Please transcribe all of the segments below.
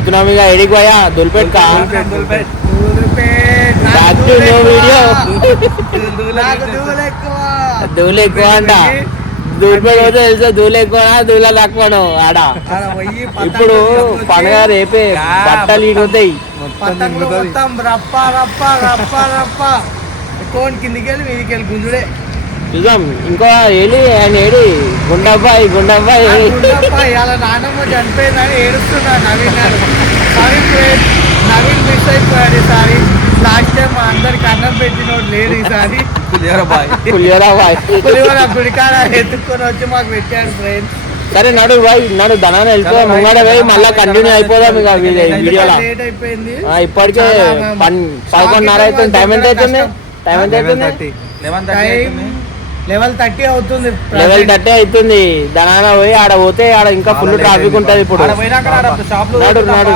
పోతున్నాం ఇక ఎడికి పోయా దులిపెట్ట వీడియో దూలు ఎక్కువ అంట దూలిపేట పోతే తెలుసా దూలు ఎక్కువ దూల తక్కువను ఆడ ఇప్పుడు పండుగ రేపే బట్టలు ఇగుతాయి చూద్దాం ఇంకా ఏడి ఆయన ఏడి గుండబ్బాయి అలా నాన్నమ్మ చనిపోయిందని ఏడుస్తున్నా నవీన్ గారు. నవీన్ మిస్ అయిపోయాడు ఈసారి. లాస్ట్ టైం అందరికి అన్నం పెట్టినోడు లేడు ఈసారి. పులిహోర గుడికాడ ఎత్తుక్కొని వచ్చి మాకు పెట్టాడు ఫ్రెండ్స్. సరే నడు బాయ్ నడు ధనాన్ని వెళ్ళిపోదాం ముంగడ పోయి మళ్ళీ కంటిన్యూ అయిపోదాం ఇక వీడియోలో. లేట్ అయిపోయింది ఇప్పటికే 11:30 అవుతుంది. టైం ఎంత అవుతుంది? 11:30 అవుతుంది. 11:30 అవుతుంది. ధనాన పోయి ఆడ పోతే ఆడ ఇంకా ఫుల్ ట్రాఫిక్ ఉంటది. ఇప్పుడు నడు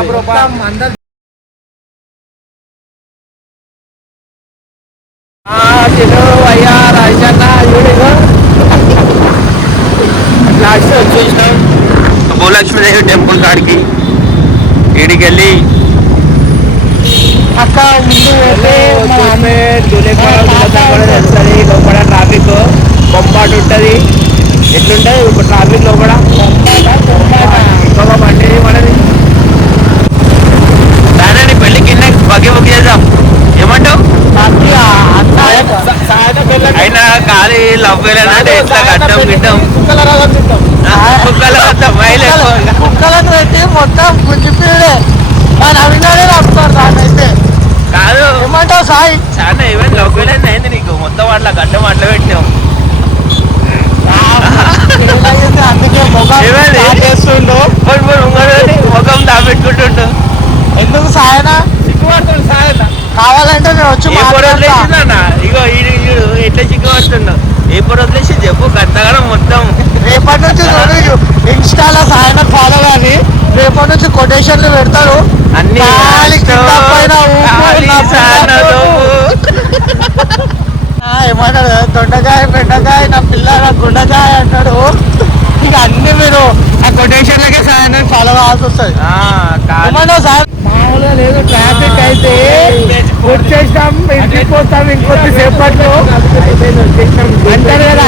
అయ్యా రాజన్న వచ్చేసినాం భూలక్ష్మీదేవి టెంపుల్ కాడికి. ఈడికి వెళ్ళి అక్క తెలుస్తుంది లోపల ట్రాఫిక్ బొంబాటు ఉంటుంది. ఎట్లుంటుంది ఇప్పుడు ట్రాఫిక్ లోపల ఇంకొక బండి మనది. దాని పెళ్లి కింద బగ్గి బుక్ చేద్దాం ఏమంటావు? అయినా ఖాళీ లవ్వేలంటే ఎట్లా గడ్డం గిడ్డం కుక్కలను పెట్టి మొత్తం గుంజిపీడే నవీనాడే రాస్తారు. దాన్ని అయితే కాదు ఏమంటావు సాయి? చాలా ఈవెంట్ లవ్వేలైంది అయింది నీకు మొత్తం అట్లా గడ్డం అట్లా పెట్టాం. అందుకే చేస్తుండు ముఖం దాపెట్టుకుంటుండు. ఎందుకు సాయన సిగ్గుపడుతుండు? సాయన కావాలంటే నేను వచ్చి ఇగో ఎట్లా సిగ్గుపడుతుండో ఏ పొర వదిలేసి చెప్పు గంటగా మొత్తం. రేపటి నుంచి ఇన్స్టాలో సాయన ఫాలో కానీ రేపటి నుంచి కొటేషన్లు పెడతారు అన్ని. ఏమన్నాడు? దొండకాయ బెండకాయ నా పిల్ల నా గుండకాయ అంటాడు. ఇక అన్ని మీరు ఆ కొటేషన్లకే సాయంత్రం ఫాలో కావాల్సి వస్తుంది. ఏమన్నా సార్ మామూలుగా లేదు. ట్రాఫిక్ అయితే వచ్చేసాం ఇంటిపోతాం ఇంకొద్ది సేపట్లో అంటారు కదా.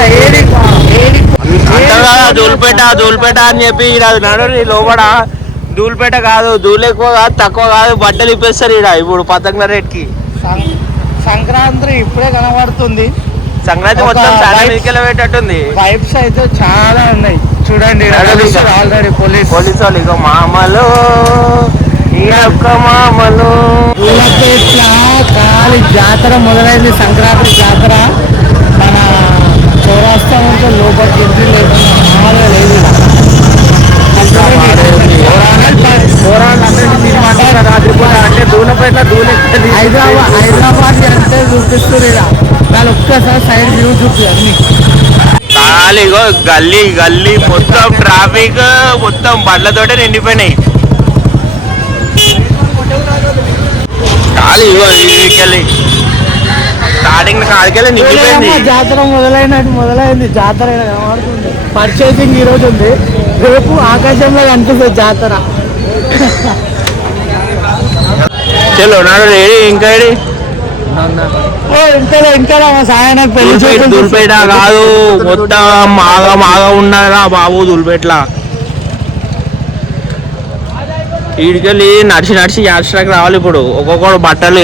దూల్పేట అని చెప్పి నడు లోపల దూల్పేట కాదు, దూలు ఎక్కువ కాదు తక్కువ కాదు, బట్టలు ఇప్పేస్తారు ఈడ ఇప్పుడు పతంగుల రేట్కి. సంక్రాంతి ఇప్పుడే కనబడుతుంది. సంక్రాంతి మొత్తం చాలా మీదకెళ్ళ పెట్టేట్టుంది. వైబ్స్ అయితే చాలా ఉన్నాయి చూడండి. ఆల్రెడీ పోలీసు వాళ్ళు ఇక మామలు మామలు కాలి జాతర మొదలైంది. సంక్రాంతి జాతర మన చౌరాస్తా ఉంటే లోపలికి ఎంట్రీ లేకుండా మామూలుగా లేదు. అంటే దూలపేట హైదరాబాద్ అంటే చూపిస్తుంది. దాని ఒక్కసారి సైడ్ వ్యూ చూపి అన్ని ఖాళీగో గల్లీ గల్లీ మొత్తం ట్రాఫిక్ మొత్తం బండ్లతోటే నిండిపోయినాయి. ఖాళీ ఇగో ఇదికెళ్ళి స్టార్టింగ్ కాడికెళ్ళి నిండిపోయింది. జాతర మొదలైంది. జాతర కనబడుతుంది. పర్చేసింగ్ ఈ రోజు ఉంది, రేపు ఆకాశంలో కనిపిస్తుంది జాతర. చలో నాడు ఇంకా ఇంకా సాయన దూల్పేట కాదు మొత్తం మాగా ఉన్నారా బాబు దూల్పేటలా. వీడికెళ్ళి నడిచి యాత్రకు రావాలి. ఇప్పుడు ఒక్కొక్కడు బట్టలు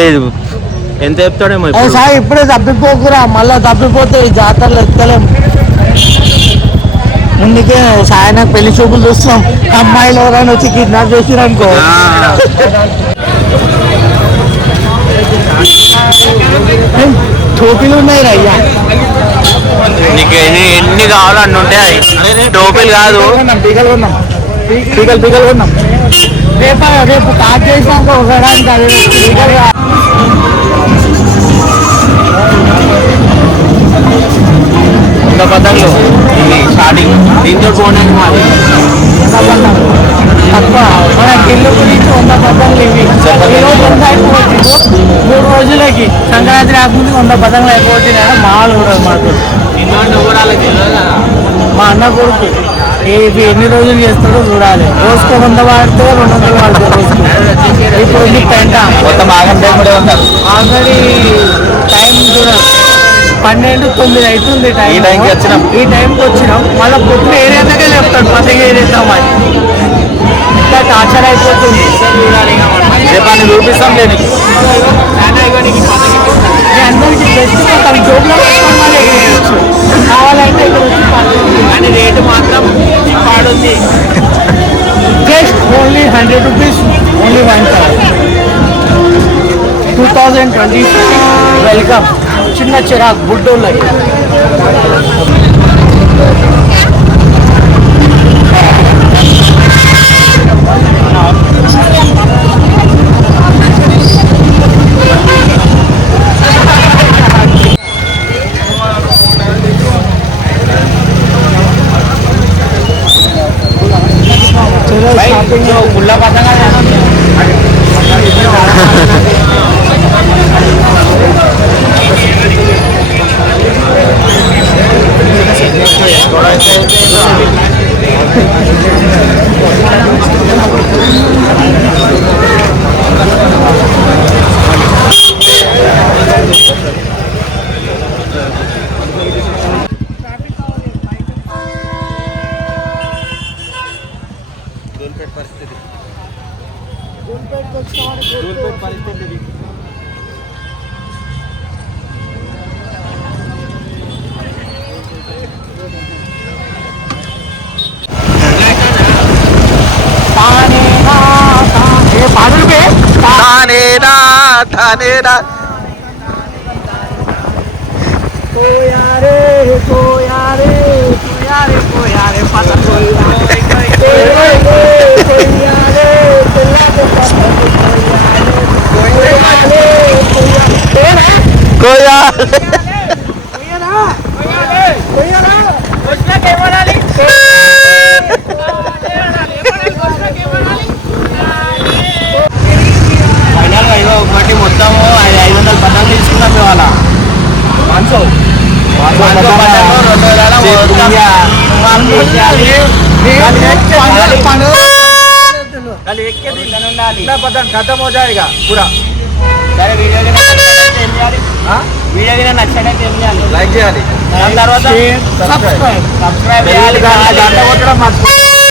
ఎంత చెప్తాడేమో. సార్ ఇప్పుడే తప్పిపోకురా, మళ్ళా తప్పిపోతే ఈ జాతరలు ఎత్తలేము. ముందుకే సాయన పెళ్లి చూపులు చూస్తున్నాం. అమ్మాయిలు ఎవరైనా వచ్చి కిడ్నాప్ చేసిరనుకో టోపీలు ఉన్నాయి అయ్యా. నీకు ఎన్ని కావాలో అన్ని ఉంటాయి. టోపీలు కాదు పీకలు కొన్నాం. రేపు స్టార్ట్ చేసినాక ఒకడానికి అది పీకలు పతంగులు స్టార్టింగ్ దీంతో పోవడానికి మాది తక్కువ. మన గిల్లు గురించి 100 పతంగులు ఇవి. ఈరోజు 3 రోజులకి సంక్రాంతి రాకముందు 100 పతంగులు అయిపోతున్నాయి. మాలు కూడా మాకు మా అన్న కొడుకు ఎన్ని రోజులు చేస్తాడో చూడాలి. రోజుకో 100 వాడితే 200 వాడితే రోజుకు. ఇప్పుడు నీ పెంట మొత్తం ఆగంటే కూడా ఉన్నారు. ఆల్రెడీ టైం చూడాలి 12:09 అవుతుంది. ఈ టైంకి వచ్చినాం. ఈ టైంకి వచ్చినాం. మళ్ళీ పొద్దున ఏరియాకే చెప్తాడు 10 ఏరేద్దామని. ఇంకా టార్చర్ అయిపోతుంది. రేపు చూపిస్తాం లేదు అందరికి బెస్ట్ తన జోబులో కావాలంటే ఇక్కడ వచ్చి కానీ రేటు మాత్రం పాడుంది. Just only 100 rupees, only 1 2020. Welcome. చిన్న చిరాక్ బుడ్డోళ్ళకి. గుళ్ళ పట్టంగా పరిస్థితి ఒకటి మొత్తము 500 పట్టాలు తీసుకున్నాం ఇవాళ. खत्म हो जाएगा पूरा. వీడియో నచ్చినట్టు లైక్ చేయాలి, సబ్స్క్రైబ్ చేయాలి, గంట కొట్టడం మర్చిపోయి